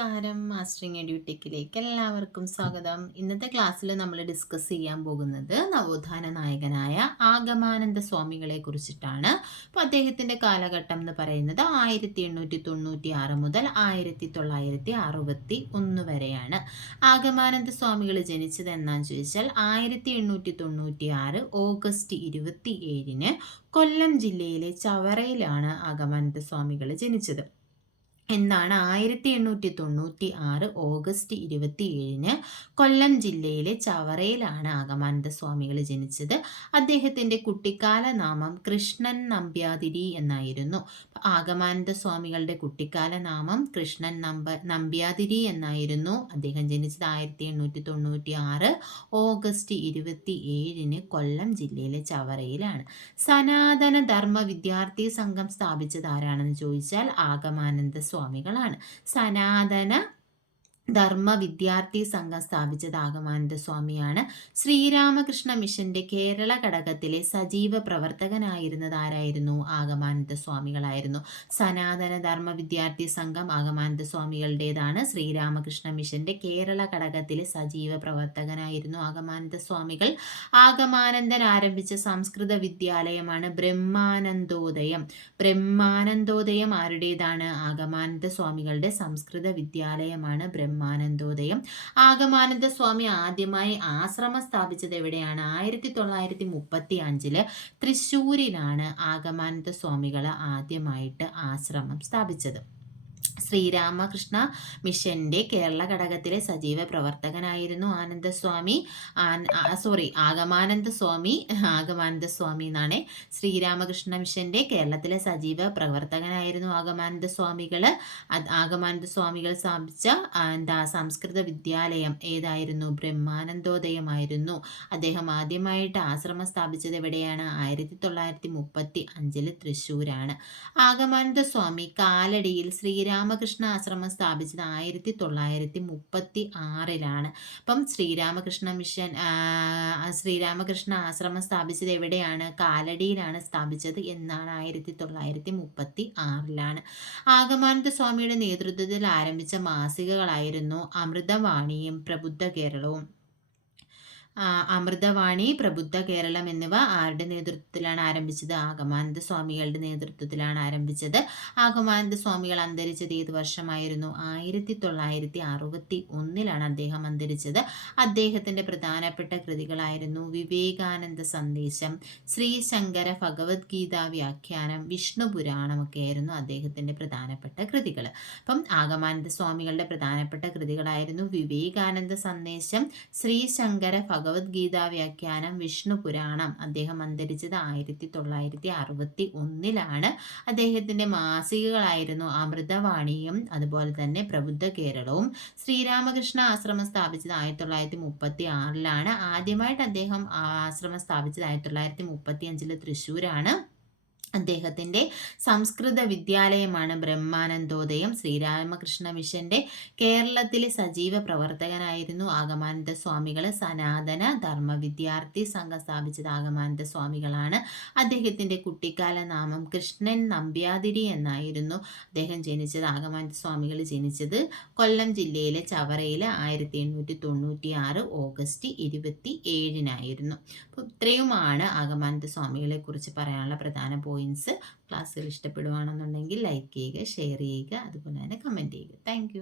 നമസ്കാരം മാസ്റ്ററിങ് എഡ്യൂടെക്കിലേക്ക് എല്ലാവർക്കും സ്വാഗതം. ഇന്നത്തെ ക്ലാസ്സിൽ നമ്മൾ ഡിസ്കസ് ചെയ്യാൻ പോകുന്നത് നവോത്ഥാന നായകനായ ആഗമാനന്ദ സ്വാമികളെ കുറിച്ചിട്ടാണ്. അപ്പോൾ അദ്ദേഹത്തിന്റെ കാലഘട്ടം എന്ന് പറയുന്നത് ആയിരത്തി എണ്ണൂറ്റി തൊണ്ണൂറ്റി ആറ് മുതൽ ആയിരത്തി തൊള്ളായിരത്തി അറുപത്തി ഒന്ന് വരെയാണ്. ആഗമാനന്ദ സ്വാമികൾ ജനിച്ചത് എന്നാന്ന് ചോദിച്ചാൽ ആയിരത്തി എണ്ണൂറ്റി തൊണ്ണൂറ്റി ആറ് ഓഗസ്റ്റ് ഇരുപത്തി ഏഴിന് കൊല്ലം ജില്ലയിലെ ചവറയിലാണ് ആഗമാനന്ദ സ്വാമികൾ ജനിച്ചത്. എന്നാണ് ആയിരത്തി എണ്ണൂറ്റി തൊണ്ണൂറ്റി ആറ് ഓഗസ്റ്റ് ഇരുപത്തി ഏഴിന് കൊല്ലം ജില്ലയിലെ ചവറയിലാണ് ആഗമാനന്ദ സ്വാമികൾ ജനിച്ചത്. അദ്ദേഹത്തിന്റെ കുട്ടിക്കാല നാമം കൃഷ്ണൻ നമ്പ്യാതിരി എന്നായിരുന്നു. ആഗമാനന്ദ സ്വാമികളുടെ കുട്ടിക്കാല നാമം കൃഷ്ണൻ നമ്പ നമ്പ്യാതിരി എന്നായിരുന്നു. അദ്ദേഹം ജനിച്ചത് ആയിരത്തി എണ്ണൂറ്റി തൊണ്ണൂറ്റി ആറ് ഓഗസ്റ്റ് ഇരുപത്തി ഏഴിന് കൊല്ലം ജില്ലയിലെ ചവറയിലാണ്. സനാതന ധർമ്മ വിദ്യാർത്ഥി സംഘം സ്ഥാപിച്ചത് ആരാണെന്ന് ചോദിച്ചാൽ ആഗമാനന്ദ സ്വാമി സ്വാമികളാണ്. സനാതന ധർമ്മ വിദ്യാർത്ഥി സംഘം സ്ഥാപിച്ചത് ആഗമാനന്ദ സ്വാമിയാണ്. ശ്രീരാമകൃഷ്ണ മിഷന്റെ കേരള ഘടകത്തിലെ സജീവ പ്രവർത്തകനായിരുന്നത് ആരായിരുന്നു? ആഗമാനന്ദ സ്വാമികളായിരുന്നു. സനാതന ധർമ്മ വിദ്യാർത്ഥി സംഘം ആഗമാനന്ദ സ്വാമികളുടേതാണ്. ശ്രീരാമകൃഷ്ണ മിഷന്റെ കേരള ഘടകത്തിലെ സജീവ പ്രവർത്തകനായിരുന്നു ആഗമാനന്ദ സ്വാമികൾ. ആഗമാനന്ദൻ ആരംഭിച്ച സംസ്കൃത വിദ്യാലയമാണ് ബ്രഹ്മാനന്ദോദയം. ബ്രഹ്മാനന്ദോദയം ആരുടേതാണ്? ആഗമാനന്ദ സ്വാമികളുടെ സംസ്കൃത വിദ്യാലയമാണ് ബ്രഹ്മ ബ്രഹ്മാനന്ദോദയം ആഗമാനന്ദ സ്വാമി ആദ്യമായി ആശ്രമം സ്ഥാപിച്ചത് എവിടെയാണ്? ആയിരത്തി തൊള്ളായിരത്തി മുപ്പത്തി അഞ്ചിൽ തൃശ്ശൂരിലാണ് ആഗമാനന്ദ സ്വാമികൾ ആദ്യമായിട്ട് ആശ്രമം സ്ഥാപിച്ചത്. ശ്രീരാമകൃഷ്ണ മിഷന്റെ കേരള ഘടകത്തിലെ സജീവ പ്രവർത്തകനായിരുന്നു ആനന്ദസ്വാമി. സോറി ആഗമാനന്ദ സ്വാമി ആഗമാനന്ദ സ്വാമി എന്നാണ് ശ്രീരാമകൃഷ്ണ മിഷന്റെ കേരളത്തിലെ സജീവ പ്രവർത്തകനായിരുന്നു ആഗമാനന്ദ സ്വാമികൾ ആഗമാനന്ദ സ്വാമികൾ സ്ഥാപിച്ച എന്താ സംസ്കൃത വിദ്യാലയം ഏതായിരുന്നു? ബ്രഹ്മാനന്ദോദയമായിരുന്നു. അദ്ദേഹം ആദ്യമായിട്ട് ആശ്രമം സ്ഥാപിച്ചത് എവിടെയാണ്? ആയിരത്തി തൊള്ളായിരത്തി മുപ്പത്തി അഞ്ചിൽ തൃശ്ശൂരാണ്. ആഗമാനന്ദ സ്വാമി കാലടിയിൽ ശ്രീരാമ രാമകൃഷ്ണ ആശ്രമം സ്ഥാപിച്ചത് ആയിരത്തി തൊള്ളായിരത്തി മുപ്പത്തി ആറിലാണ് അപ്പം ശ്രീരാമകൃഷ്ണ മിഷൻ ശ്രീരാമകൃഷ്ണ ആശ്രമം സ്ഥാപിച്ചത് എവിടെയാണ്? കാലടിയിലാണ് സ്ഥാപിച്ചത് എന്നാണ് ആയിരത്തി തൊള്ളായിരത്തി മുപ്പത്തി ആറിലാണ് ആഗമാനന്ദ സ്വാമിയുടെ നേതൃത്വത്തിൽ ആരംഭിച്ച മാസികകളായിരുന്നു അമൃതവാണിയും പ്രബുദ്ധ കേരളവും. അമൃതവാണി പ്രബുദ്ധ കേരളം എന്നിവ ആരുടെ നേതൃത്വത്തിലാണ് ആരംഭിച്ചത്? ആഗമാനന്ദ സ്വാമികളുടെ നേതൃത്വത്തിലാണ് ആരംഭിച്ചത്. ആഗമാനന്ദ സ്വാമികൾ അന്തരിച്ചത് ഏത് വർഷമായിരുന്നു? ആയിരത്തി തൊള്ളായിരത്തി അറുപത്തി ഒന്നിലാണ് അദ്ദേഹം അന്തരിച്ചത്. അദ്ദേഹത്തിന്റെ പ്രധാനപ്പെട്ട കൃതികളായിരുന്നു വിവേകാനന്ദ സന്ദേശം ശ്രീശങ്കര ഭഗവത്ഗീത വ്യാഖ്യാനം വിഷ്ണു പുരാണമൊക്കെ ആയിരുന്നു അദ്ദേഹത്തിന്റെ പ്രധാനപ്പെട്ട കൃതികൾ. അപ്പം ആഗമാനന്ദ സ്വാമികളുടെ പ്രധാനപ്പെട്ട കൃതികളായിരുന്നു വിവേകാനന്ദ സന്ദേശം ശ്രീശങ്കര ഭഗവത്ഗീത വ്യാഖ്യാനം വിഷ്ണു പുരാണം അദ്ദേഹം അന്തരിച്ചത് ആയിരത്തി തൊള്ളായിരത്തി അറുപത്തി ഒന്നിലാണ്. അദ്ദേഹത്തിന്റെ മാസികകളായിരുന്നു അമൃതവാണിയും അതുപോലെ തന്നെ പ്രബുദ്ധ കേരളവും. ശ്രീരാമകൃഷ്ണ ആശ്രമം സ്ഥാപിച്ചത് ആയിരത്തി തൊള്ളായിരത്തി മുപ്പത്തി ആറിലാണ്. ആദ്യമായിട്ട് അദ്ദേഹം ആശ്രമം സ്ഥാപിച്ചത് ആയിരത്തി തൊള്ളായിരത്തി മുപ്പത്തി അഞ്ചിൽ തൃശ്ശൂരാണ്. അദ്ദേഹത്തിന്റെ സംസ്കൃത വിദ്യാലയമാണ് ബ്രഹ്മാനന്ദോദയം. ശ്രീരാമകൃഷ്ണ മിഷന്റെ കേരളത്തിലെ സജീവ പ്രവർത്തകനായിരുന്നു ആഗമാനന്ദ സ്വാമികൾ സനാതന ധർമ്മ വിദ്യാർത്ഥി സംഘം സ്ഥാപിച്ചത് ആഗമാനന്ദ സ്വാമികളാണ് അദ്ദേഹത്തിന്റെ കുട്ടിക്കാല നാമം കൃഷ്ണൻ നമ്പ്യാതിരി എന്നായിരുന്നു അദ്ദേഹം ജനിച്ചത്. ആഗമാനന്ദ സ്വാമികൾ ജനിച്ചത് കൊല്ലം ജില്ലയിലെ ചവറയിൽ ആയിരത്തി എണ്ണൂറ്റി തൊണ്ണൂറ്റി ആറ് ഓഗസ്റ്റ് ഇരുപത്തി ഏഴിനായിരുന്നു അപ്പോൾ ഇത്രയുമാണ് ആഗമാനന്ദ സ്വാമികളെ കുറിച്ച് പറയാനുള്ള പ്രധാന പോയിന്റ് പോയിന്റ്സ് ക്ലാസ്സുകൾ ഇഷ്ടപ്പെടുവാണെന്നുണ്ടെങ്കിൽ ലൈക്ക് ചെയ്യുക ഷെയർ ചെയ്യുക അതുപോലെ തന്നെ കമന്റ് ചെയ്യുക. താങ്ക്